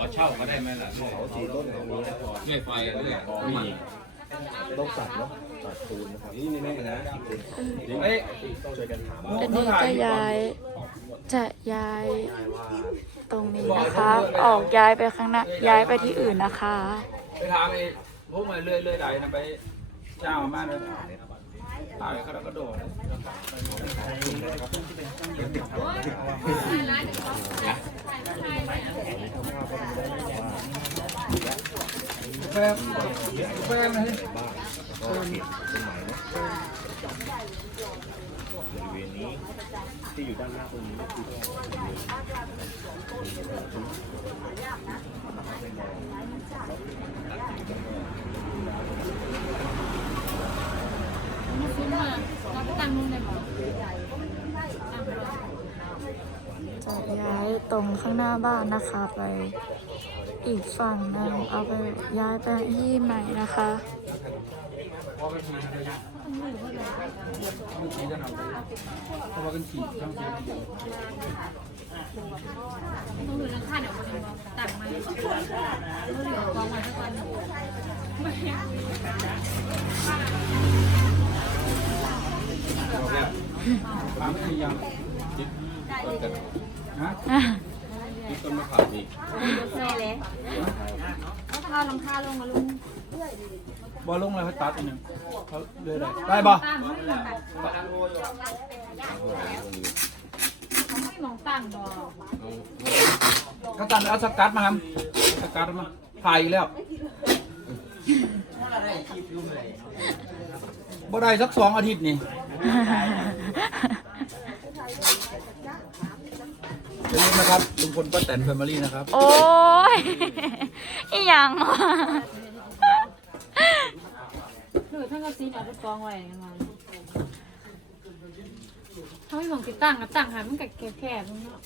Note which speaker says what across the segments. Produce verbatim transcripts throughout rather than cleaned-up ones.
Speaker 1: เช่าเขาได้ไหมล่ะ
Speaker 2: เขาสี่ต้นเขามีนะ
Speaker 1: ไม่ไฟเลย
Speaker 2: มีต้องตัดเนาะตัดปูนนะครับนี่นี่นี่นะเอ้ยช่วยกันถาม
Speaker 3: อันนี้จะย้ายจะย้ายตรงนี้นะคะ ออกย้ายไปข้างหน้าย้ายไปที่อื่นนะคะ
Speaker 4: ไปถามไอ้พวกมันเรื่อยเรื่อยใดนะไปเจ้ามากเลยตายเขาก็โดดแฟนแฟนไหม
Speaker 2: ก็เห็นต้นไม้เนาะบริเวณนี้ที่อยู่ด้านหน้าตรงนี้ก็คือ
Speaker 3: จะย้ายตรงข้างหน้าบ้านนะคะ ไปอีกฝั่งหนึงเอาไปย้ายไปที่ใหม่นะคะ
Speaker 4: พอเป็นทีนะเป็นทีจะนำเพราะว่าเป็นทีต้องเจอเดียว
Speaker 5: ต้องดูเรื่องค่าเดี๋ยววันนี้เราตัดมาเหลือกองไว้สักวันไม่
Speaker 4: ถามไม่ยัง
Speaker 1: จิ๊บต้นกัน
Speaker 4: ฮะ
Speaker 1: จิ๊บต้นมะขามอีก
Speaker 5: เลยเลยเอาข้าวลงข้าวลงมาลุง
Speaker 4: บอลลงเลยเขาตัดอีกหนึ่งเขาเลยได้ได้บ่
Speaker 5: ตั้งไม่มองตั้งดอก
Speaker 4: เขาตัดเอาสกัดมาครับสกัดมาถ่ายอีกแล้วบ่ได้สักสองอาทิตย์นี่อย่าลืมนะครับลุงพลป้าแตนแฟมิลี่นะครับ
Speaker 3: โอ้ยอีหยังวะ
Speaker 5: หนูท่านก็ซีนเอาไปกองไว้ยังไงเขาไม่มองติดตั้งกับตั้งหามันกับแคบๆเนาะ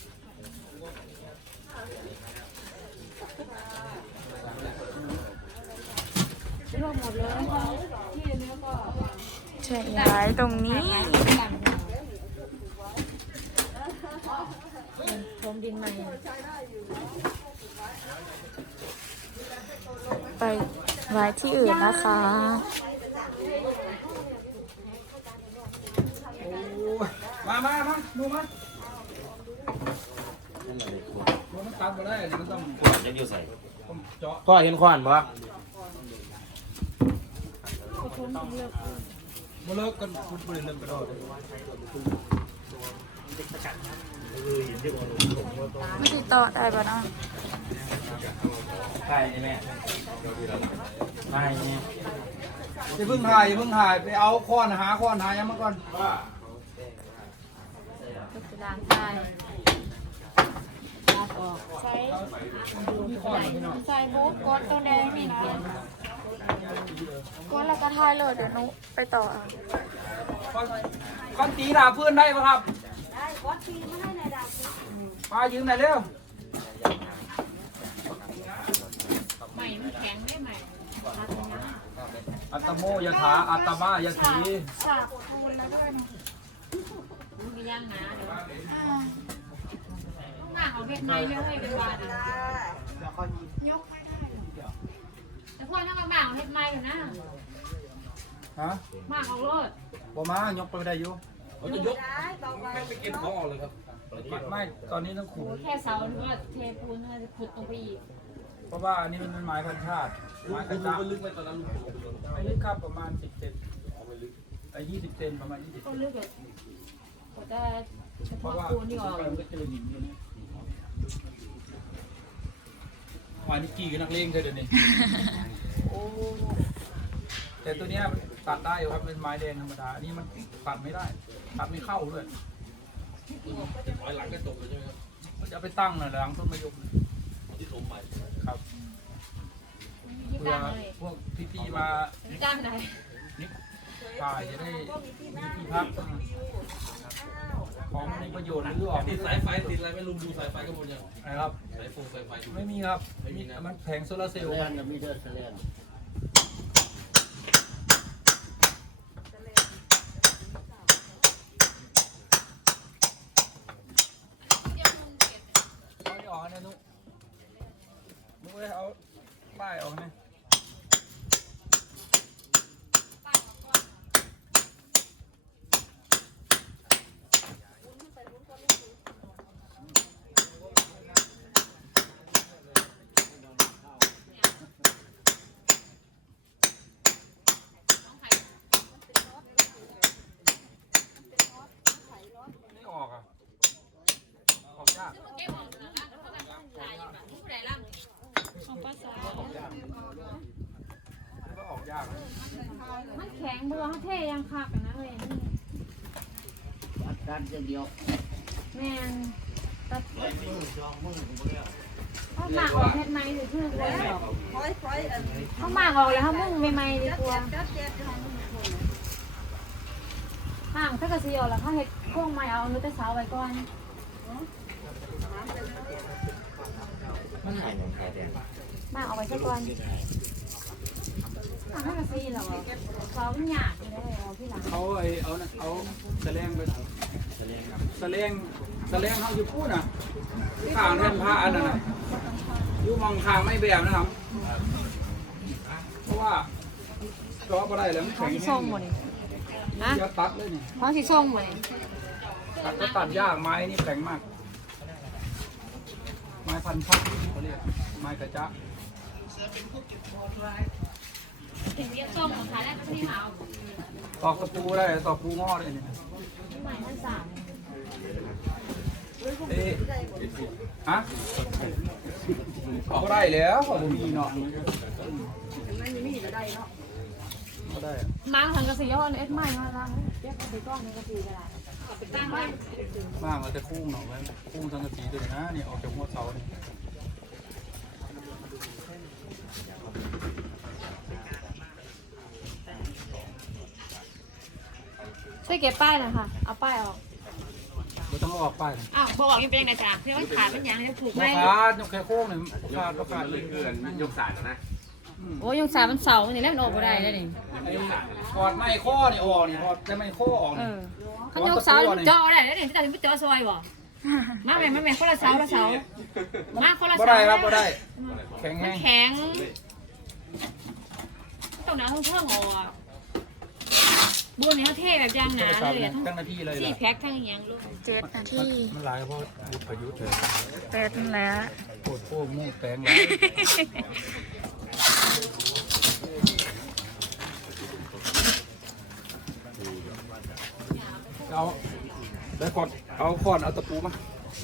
Speaker 5: รวมหมดเลยที่เนื้อก็
Speaker 3: จะย้ายตรงนี้
Speaker 5: พรมดินใหม่
Speaker 3: ไปไว้ที่อื่นนะคะ
Speaker 4: มามามาดูมามันตัดมาได้มันต้อง
Speaker 2: ยังอยู่ใส่
Speaker 4: เจาะ
Speaker 2: ก็เห็นขวานปะ
Speaker 4: มาเลิกกันคุณบริเริ่มกระโดด
Speaker 3: ไม่ติดต่อได้ปะเนาะ
Speaker 2: ใช่ใช่ไหมใช่เนี่ย
Speaker 4: อย่าเพิ่งถ่ายอย่าเพิ่งถ่ายไปเอาค้อนหาค้อนหายังมาก่อน
Speaker 5: ก็จะล้างใต้ลาดออก
Speaker 3: ใส่ใส่บุ๊กก้อนตัวแดงนี่นะก้อนแล้วก็ทายเลยเดี๋ยวหนุไปต่อเอา
Speaker 4: ก้อนตีด่าเพื่อนได้ปะครับได้ก้อนตีมาให้ในด่ามายืมหน่อยเร็ว
Speaker 5: ใหม่มันแข็งได้ใหม่
Speaker 4: อัตโมยถาอัตมายถี
Speaker 3: ฉากคูณแล้วด้วยนะ
Speaker 5: มันมีย่างหนาเดี๋ยวต้องมาเอาเม็ดไม้เยอะให้เป็นวาด
Speaker 3: ยกไม่ได้หรอก
Speaker 5: แต่พวกถ้ามาบ่าวเม็ดไม้อยู่นะ
Speaker 4: ฮะ
Speaker 5: มากเอาโลด
Speaker 4: บ่มายกไปได้อยู่
Speaker 1: เขาจะยกไปเก็บของออกเลยครับ
Speaker 4: ไม่ตอนนี้ต้องขุด
Speaker 5: แค่เสาหรือว่าเทปูนเนื้อจะขุดลงไปอีก
Speaker 4: เพราะว่าอันนี้มันเป็นไม้พันธุ์ชาติไม้ก
Speaker 1: คุ
Speaker 4: ระ
Speaker 1: ณ
Speaker 4: จับ
Speaker 1: ก็ลึกไปตอนนั้นลุงผม
Speaker 4: ไม่ลึกครับประมาณสิบเซนไอ้ยี่สิบเซนประมาณยี่สิบ
Speaker 5: ก็เลือกแบบขุดได้เฉ
Speaker 4: เพ
Speaker 5: พาะ
Speaker 4: ราะว่า
Speaker 5: ปูนนี่ออก
Speaker 4: มันก็เจอหินอยู่นี่วายนิกกี้กับนักเลงเธอเดี๋ยวนี้โอ้แต่ตัวเนี้ยมันตัดได้อยู่ครับเป็นไม้แดงธรรมดาอันนี้มันตัดไม่ได้ตัดไม่เข้าด้วย
Speaker 1: ถอยหลังก็ตกเลยใช่ไหมครับ
Speaker 4: มันจะเอาไปตั้งหน่อยหลังต้นมะยม
Speaker 1: ที่ถมใหม่
Speaker 4: ครับ
Speaker 5: ยี่
Speaker 4: เพื่อ
Speaker 5: ตั้งเลย
Speaker 4: พวกพี่ๆมา
Speaker 5: จ้างไหน
Speaker 4: ถ่ายจะได้มีที่พักของมีประโยชน์หรือออก
Speaker 1: ติดสายไฟติดอะไรไม่ลุงดูสายไฟก็หมดยัง
Speaker 4: นะครับ
Speaker 1: สายโฟมสายไฟดู
Speaker 4: ไม่มีครับไม่มีมันแผงโซลาร์เซลล์
Speaker 2: เล่นกับมีเดอร์เล่น
Speaker 4: เอาที่ออกนะนุว้ยเอาป้ายออกไหมไม่ออกอ่ะออกยาก
Speaker 3: ของป้าสาว
Speaker 4: ออกยากก็ออกยาก
Speaker 5: มันแข็งบัวเขาเทยังคักกันนะเลยนี่
Speaker 6: ด้านเดียว
Speaker 5: แมนตัดเขาหมากออกเพชรไหมหรือเพื่อนเลยหรอกเขาหมากออกแล้วเขามุ่งไม่ไหมดีกว่าห่างถ้ากระสีออกแล้วเขาเห็ดโค้งไม้เอาเนื้อแต่เสาไว้ก่อน
Speaker 2: มันหายอย่างไรแดง
Speaker 5: หมากเอาไว้ซะก่อนห่างถ้ากระสีเหรอเสามันหยาบอยู่ได้เอาที่หลัง
Speaker 4: เขาไอเอานะเอาแสลงไปแสลงแสลงแสลงเขาอยู่พูดน่ะข้างแท่นพระอันนั้นน่ะอยู่มองข้างไม่แบบนะครับเพราะว่าจอบ่ได้แล้วมัน
Speaker 5: ท้อ
Speaker 4: แข็
Speaker 5: ง
Speaker 4: ง
Speaker 5: สีส้มหมดเลยนะ
Speaker 4: จะตัดเลยนี่
Speaker 5: ท้องสีส้มหมดเลย
Speaker 4: ตัดก็ตัดยากไม้นี่แข็งมาก ไม้พันพักเขาเรียกไม้กระจะ
Speaker 5: ถึงเรียกส้มของขายได้ที่หา
Speaker 4: ตอกตะปูได้ตอกปูงอได้นี่
Speaker 5: ใหม่ท่านสาม
Speaker 4: เอ๊ะฮะเอาก็ได้แล้วผมมีเนาะก็ได้
Speaker 5: มาทางกระสีย้อนเอ็ดใหม่มาล้างเรียกกระสีก้อนในกระสีก็ได้ตั้งไว้
Speaker 4: บ้างเราจะคุ้งหน่อยไว้คุ้งสังกะสีตัวนี้นะนี่ออกจากหัวเสานี่
Speaker 5: ช่วยเก็บป้ายหน่อยค่ะเอาป้ายออก
Speaker 4: เราต้องเอาออกไป
Speaker 5: อ้าวบอกยังเป็นยังไงจ้ะเพื่อมันขาดมันยังจะผูก
Speaker 4: ลู
Speaker 5: ไว้
Speaker 4: กค้ายกแค่โค้งเนี่ยลูกค้าลูกค้าเลย
Speaker 2: เกินยกสารนะ
Speaker 5: โอ้ยยังสามันเสาเนี่ยแล้วมันออกมาได้แล้วนี่
Speaker 4: ไอ้ถอดไม้ข้อนี่ออกนี่ถอดแต่ไม้ข้อออก
Speaker 5: เอ
Speaker 4: นี่
Speaker 5: อเขายกเสามันเจาะได้แล้วนี่จะถึงไปเจาะซอยบ่มาแม่มาแม่คนละเสาละเสามาคนละ
Speaker 4: บ่
Speaker 5: เสา
Speaker 4: ได้ครับบ่ได้แข็ง
Speaker 5: มั
Speaker 4: แห้
Speaker 5: น
Speaker 4: ง
Speaker 5: แข็งต้องหนาต้องเพิ่มออกบัวเนี่ยเขาเทแบบยางหนาเลยอะทั้ง
Speaker 4: ตั้งนาทีเลย
Speaker 5: สี่
Speaker 4: ล่ะ
Speaker 5: แพ็คทั้งอย่างลูก
Speaker 3: เจ็ดนาที
Speaker 4: มันหลายเพราะบุพยุทธ์เลย
Speaker 3: แปดนั่นแหล้ว
Speaker 4: โคตรโค้งมูกแตงหลายเอาแล้วก่อนเอาขอนเอาตะปูมา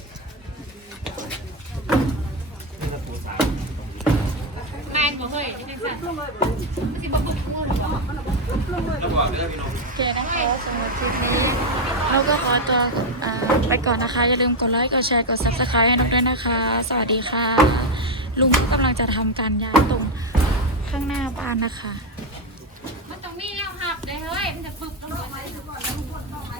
Speaker 5: แมนบ่เฮ้ยจังซั่นมันสิบ่บึกมือหรอ
Speaker 1: แล้วบอกเลยพี่น้อง
Speaker 3: โอเคนะคะสำหรับคลิปนี้นกก็ขอตัวอ่าไปก่อนนะคะ อย่าลืมกดไลค์ กดแชร์ กด ซับสไครบ์ ให้นกด้วยนะคะ สวัสดีค่ะ ลุงก็กำลังจะทำการย้ายตรงข้างหน้าบ้านนะคะ
Speaker 5: มันต้องมีแนวหับเลยเฮ้ยมันจะปึบต้อง